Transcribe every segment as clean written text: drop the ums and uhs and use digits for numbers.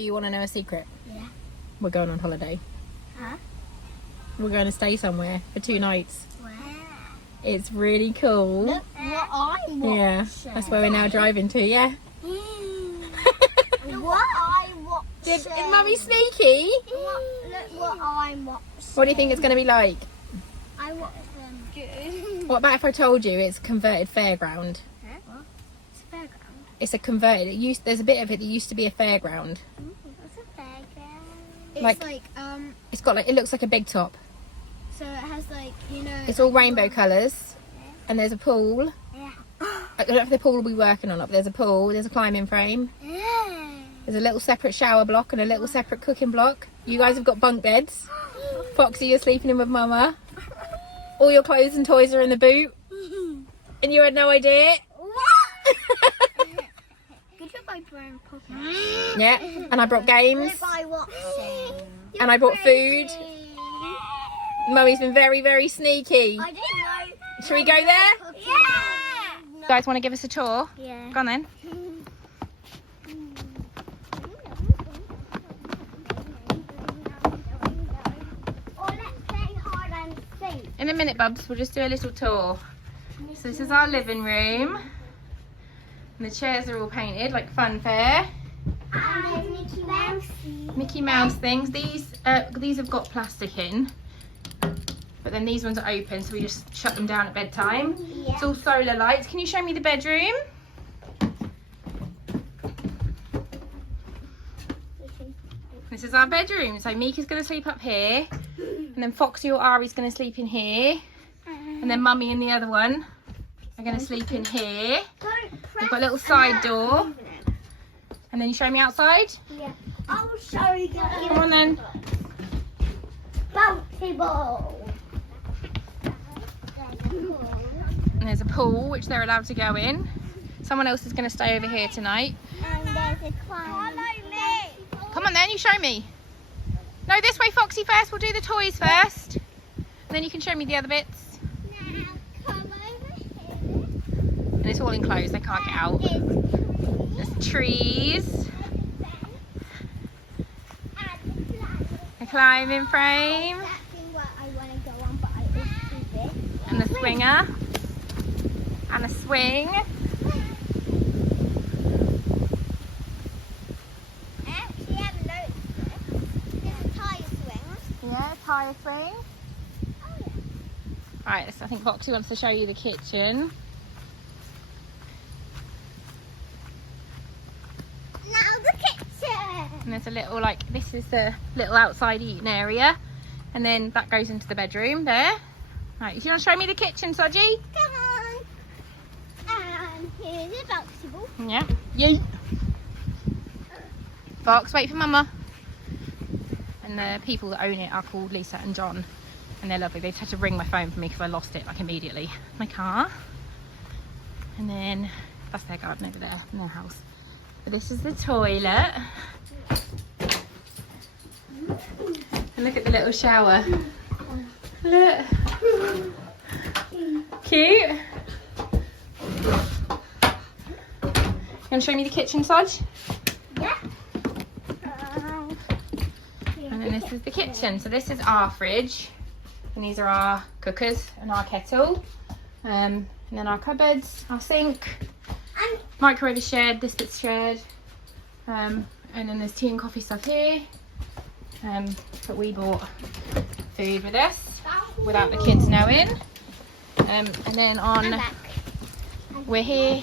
Do you want to know a secret? Yeah. We're going on holiday. Huh? We're going to stay somewhere for 2 nights. Wow. It's really cool. Look what I'm watching. Yeah, that's where we're now driving to, yeah? Look what I'm watching. Is Mummy sneaky? Look what I'm watching. What do you think it's going to be like? I watch them. Good. What about if I told you it's a converted fairground? Huh? What? It's a fairground. It's a converted, there's a bit of it that used to be a fairground. What's a fairground? It's Like- It's got like, it looks like a big top. so it has like, you know. It's all rainbow colours. And there's a pool. Yeah. I don't know if the pool will be working or not, but there's a pool, there's a climbing frame. Yeah. There's a little separate shower block and a little separate cooking block. You guys have got bunk beds. Foxy, you're sleeping in with Mama. All your clothes and toys are in the boot. And you had no idea? Good job by Brian Pocket. Yeah. And I brought games. Good by watching. And I brought food. Mummy's been very, very sneaky. I didn't know. Shall we go there? Yeah. You guys want to give us a tour? Yeah. Go on then. Or let's play hide and seek. In a minute, Bubs, we'll just do a little tour. So this is our living room. And the chairs are all painted like fun fair. And there's Mickey Mouse. Mickey Mouse things. These have got plastic in. But then these ones are open, so we just shut them down at bedtime. Yeah. It's all solar lights. Can you show me the bedroom? This is our bedroom. So Mika's going to sleep up here. And then Foxy or Ari's going to sleep in here. And then Mummy and the other one are going to sleep in here. We've got a little side door. And then you show me outside? Yeah. I'll show you. Come on then. Bouncy ball. And there's a pool, which they're allowed to go in. Someone else is going to stay over here tonight. And there's a climb. Follow me. Come on then, you show me. No, this way, Foxy, first. We'll do the toys first. And then you can show me the other bits. Now come over here. And it's all enclosed, they can't get out. There's trees. A climbing frame. And the swinger. And a swing. Yeah, tyre swing. Right, so I think Foxy wants to show you the kitchen. Now the kitchen. And there's a little, like, this is the little outside eating area. And then that goes into the bedroom there. Right, you want to show me the kitchen, Sodgy? Come on. And here's a bouncy ball. Yeah. Yeet. Fox, wait for Mama. And the people that own it are called Lisa and John. And they're lovely. They've had to ring my phone for me because I lost it, like, immediately. My car. And then that's their garden over there in their house. But this is the toilet. And look at the little shower. Look. Cute. You want to show me the kitchen, Sodge? Yeah. And then this is the kitchen. So this is our fridge. And these are our cookers and our kettle. And then our cupboards, our sink. Microwave is shared, this bit's shared. And then there's tea and coffee stuff here. But we bought food with us without the kids knowing. And then we're here.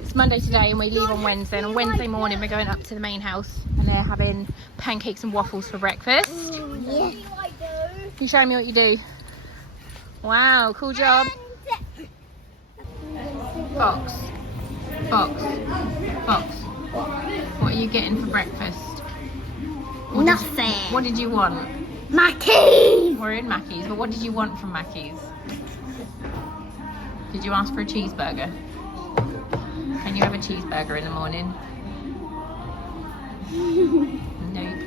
It's Monday today and we leave on Wednesday. And on Wednesday morning we're going up to the main house and they're having pancakes and waffles for breakfast. Yeah. Can you show me what you do? Wow, cool job. Fox. Fox. Fox. What are you getting for breakfast? Nothing. What did you want? Mackie. We're in Mackey's, but what did you want from Mackey's? Did you ask for a cheeseburger? Can you have a cheeseburger in the morning? Nope.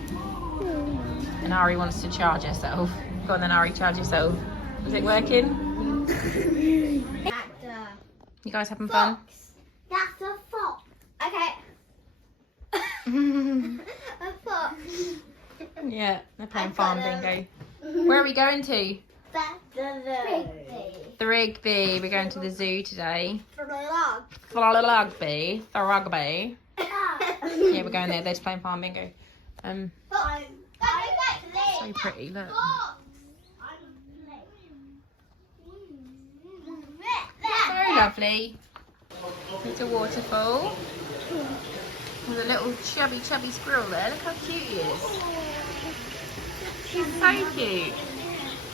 And Ari wants to charge herself. Go on then, Ari, charge yourself. Is it working? You guys having fun? That's a fox. Okay. A fox. Yeah, they're playing farm bingo. Where are we going to? The Rigby. We're going to the zoo today. Rugby. The rugby. Yeah, we're going there. They're just playing farm bingo. So pretty, look. So lovely. It's a waterfall. There's a little chubby squirrel there. Look how cute he is. He's so cute.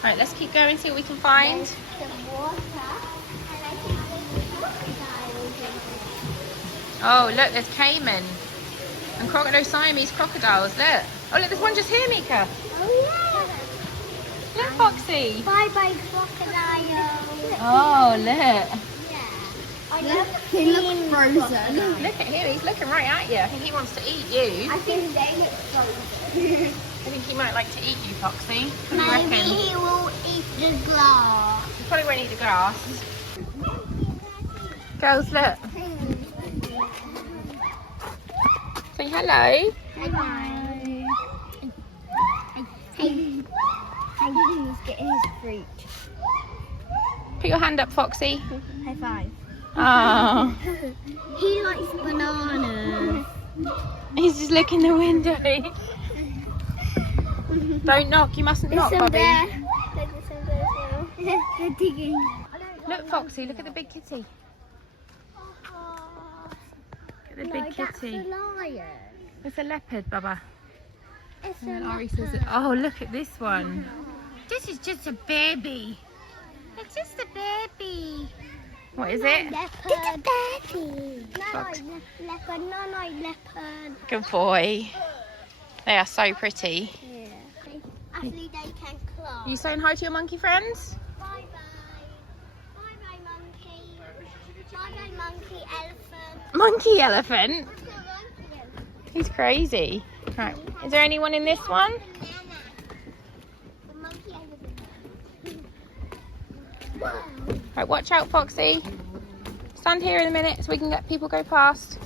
Right, let's keep going, see what we can find. Oh, look, there's caiman and Siamese crocodiles. Look. Oh, look, there's one just here, Mika. Oh, Look, Foxy. Bye-bye, crocodile. Oh, look. He looks frozen. Look at him, he's looking right at you. I think he wants to eat you. I think they look frozen. I think he might like to eat you, Foxy. What do you Maybe reckon? he will eat the glass. He probably won't eat the grass. Girls, look. Say hello. Hello. Hey. He's getting his fruit. Put your hand up, Foxy. High five. Oh. He likes bananas. He's just looking the window. Don't knock, you mustn't knock, Bobby. They're digging. Look, Foxy, look at the big kitty. Look at the big kitty. That's a lion. It's a leopard, Baba. It's And a then Ari leopard. says, oh, look at this one. This is just a baby. It's just a baby. What is it? Leopard. It's a baby. Fox. Leopard. No, leopard. Good boy. They are so pretty. Yeah. Actually, they can climb. You saying hi to your monkey friends? Bye-bye. Bye-bye, monkey. Bye-bye, monkey elephant. Monkey elephant? What's a monkey elephant? He's crazy. Right. Is there anyone in this one? The monkey elephant. Right, watch out, Foxy. Stand here in a minute so we can let people go past.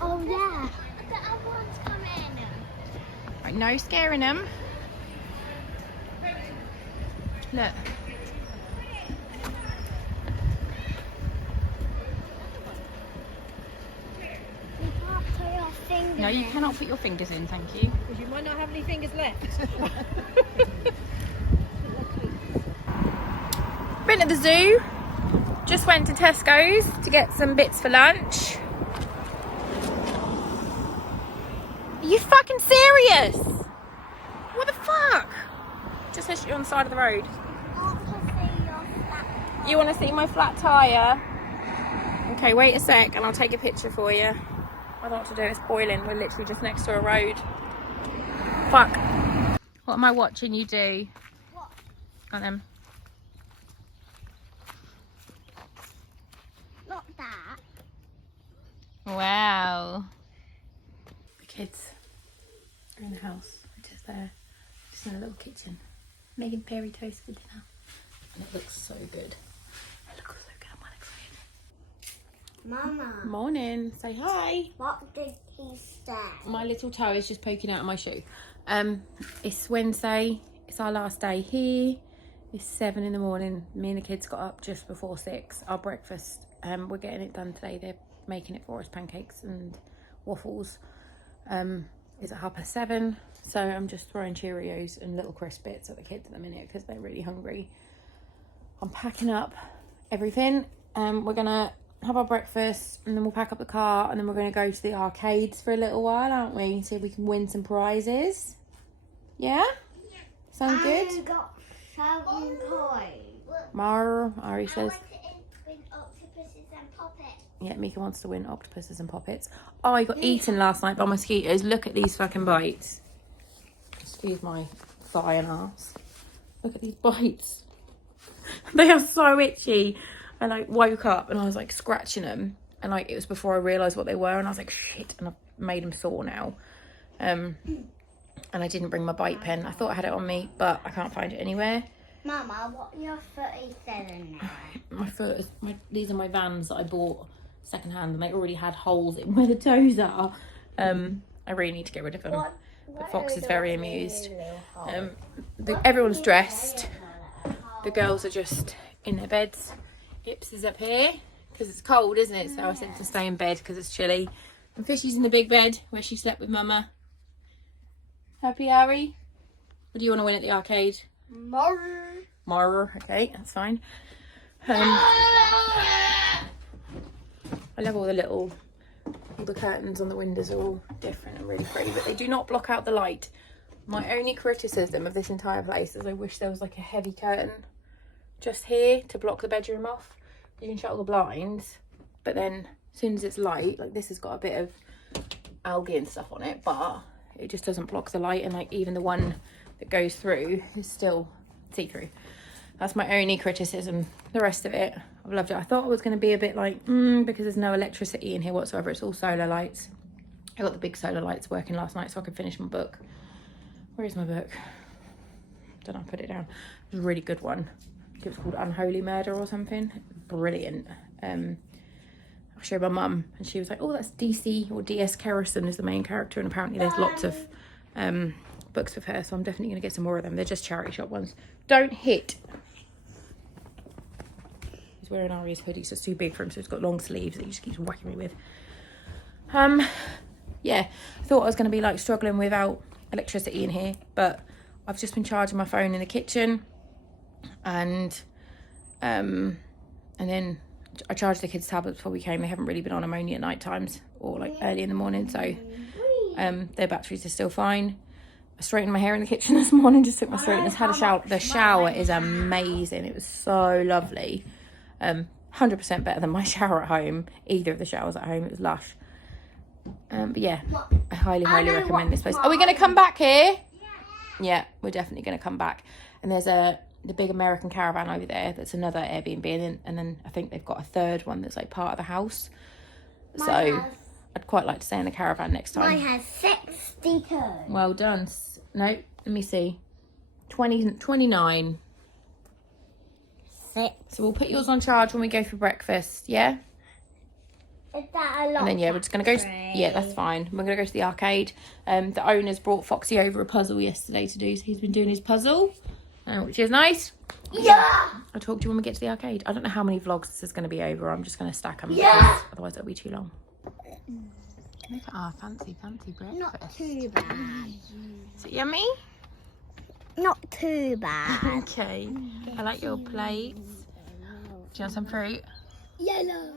Oh, yeah. The other one's coming. Right, no scaring them. Look. You can't put your finger No, you in. cannot put your fingers in, thank you. Because you might not have any fingers left. Been at the zoo. Just went to Tesco's to get some bits for lunch. Are you fucking serious? What the fuck? Just literally on the side of the road. You want to see my flat tyre? Okay, wait a sec and I'll take a picture for you. I don't know what to do, it's boiling. We're literally just next to a road. Fuck. What am I watching you do? What? Got them. Not that. Wow. The kids are in the house. We're just there. Just in a little kitchen. Making fairy toast for dinner. And it looks so good. It looks so good. I'm well excited. Mama, Morning. Say hi. what did he say? My little toe is just poking out of my shoe. It's Wednesday. It's our last day here. It's 7 in the morning. Me and the kids got up just before 6. Our breakfast. We're getting it done today. They're making it for us, pancakes and waffles. It's at 7:30. So I'm just throwing Cheerios and little crisp bits at the kids at the minute because they're really hungry. I'm packing up everything. We're gonna have our breakfast and then we'll pack up the car and then we're gonna go to the arcades for a little while, aren't we? See if we can win some prizes. Yeah? Sound good? Got 7 toys. Mar, Ari says. Win octopuses and puppets. Yeah, Mika wants to win octopuses and poppets. Oh, I got eaten last night by mosquitoes. Look at these fucking bites. Excuse my thigh and arse. Look at these bites. They are so itchy. I like woke up and I was like scratching them. And like it was before I realised what they were. And I was like, shit. And I've made them sore now. And I didn't bring my bite pen. I thought I had it on me, but I can't find it anywhere. Mama, what your 37 now? My foot is, these are my Vans that I bought secondhand and they already had holes in where the toes are. I really need to get rid of them. But Fox is very amused. Everyone's dressed. The girls are just in their beds. Ips is up here because it's cold, isn't it? So I said to stay in bed because it's chilly. And Fishy's in the big bed where she slept with Mama. Happy, Harry? What do you want to win at the arcade? More. Okay, that's fine. I love all the curtains on the windows are all different and really pretty, but they do not block out the light. My only criticism of this entire place is I wish there was like a heavy curtain just here to block the bedroom off. You can shut all the blinds, but then as soon as it's light, like this has got a bit of algae and stuff on it, but it just doesn't block the light, and like even the one that goes through is still see-through. That's my only criticism. The rest of it, I've loved it. I thought it was going to be a bit like, because there's no electricity in here whatsoever. It's all solar lights. I got the big solar lights working last night so I could finish my book. Where is my book? Don't know, I put it down. It was a really good one. I think it was called Unholy Murder or something. Brilliant. I showed my mum and she was like, oh, that's DC or DS Kerrison is the main character, and apparently there's lots of books with her, so I'm definitely going to get some more of them. They're just charity shop ones. Don't hit. He's wearing Ari's hoodie, so it's too big for him, so it's got long sleeves that he just keeps whacking me with. Yeah, I thought I was going to be like struggling without electricity in here, but I've just been charging my phone in the kitchen, and then I charged the kids' tablets before we came. They haven't really been on ammonia at night times or like early in the morning, so their batteries are still fine. I straightened my hair in the kitchen this morning, just took my straighteners, had a shower. The shower is amazing. It was so lovely. 100% better than my shower at home. Either of the showers at home. It was lush. But yeah, I highly recommend this place. Are we going to come back here? Yeah, we're definitely going to come back. And there's the big American caravan over there. That's another Airbnb. And then I think they've got a third one that's like part of the house. So I'd quite like to stay in the caravan next time. Mine has 62. Well done. No, let me see. 29. 6. So we'll put yours on charge when we go for breakfast, yeah? Is that a lot? And then, yeah, we're just going to go... Yeah, that's fine. We're going to go to the arcade. The owners brought Foxy over a puzzle yesterday to do, so he's been doing his puzzle, which is nice. Yeah! I'll talk to you when we get to the arcade. I don't know how many vlogs this is going to be over. I'm just going to stack them. Yeah! Otherwise, it'll be too long. Look at our fancy breakfast. Not too bad. Is it yummy? Not too bad. Okay. I like your plates. Do you want some fruit? Yellow.